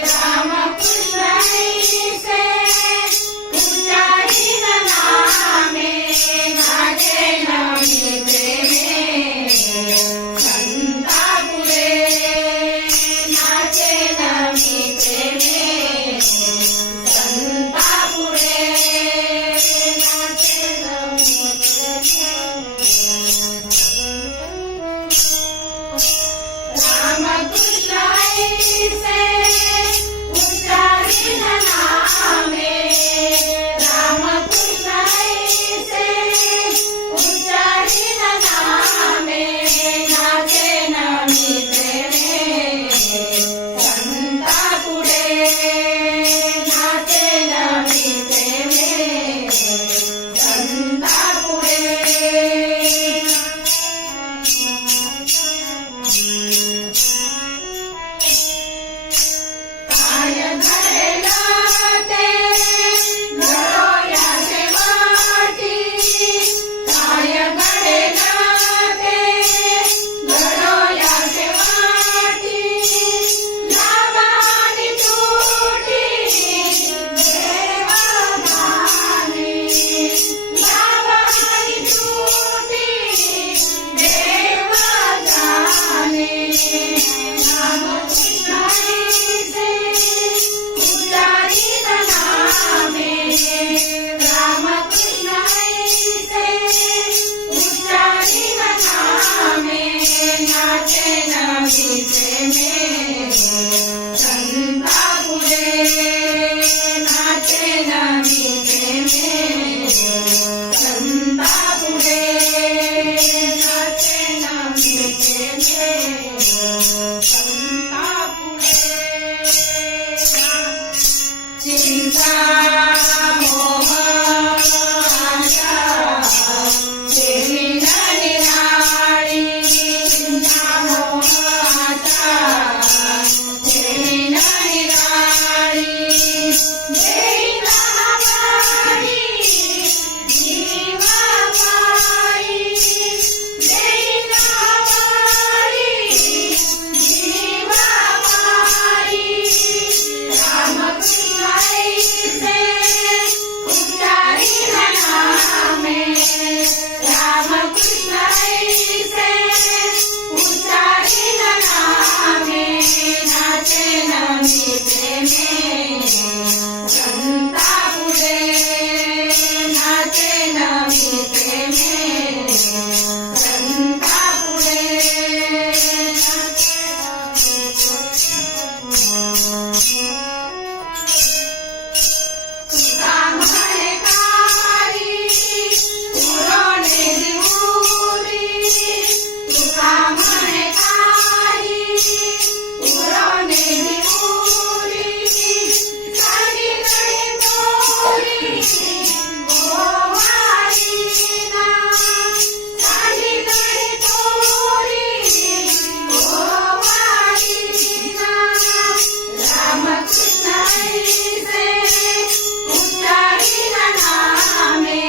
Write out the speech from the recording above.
रामकृष्ण से उच्चारी नामे नाचे नमी प्रेमे संता पुरे नाचे नमी प्रेमे संता पुरे नाचे नमी रामकृष्ण से उच्चारी नामे रामकृष्ण से उच्चारी नामे नाचे नमी प्रेमे संता पुढे नाचे नमी प्रेमे संता पुढे काय धरला ते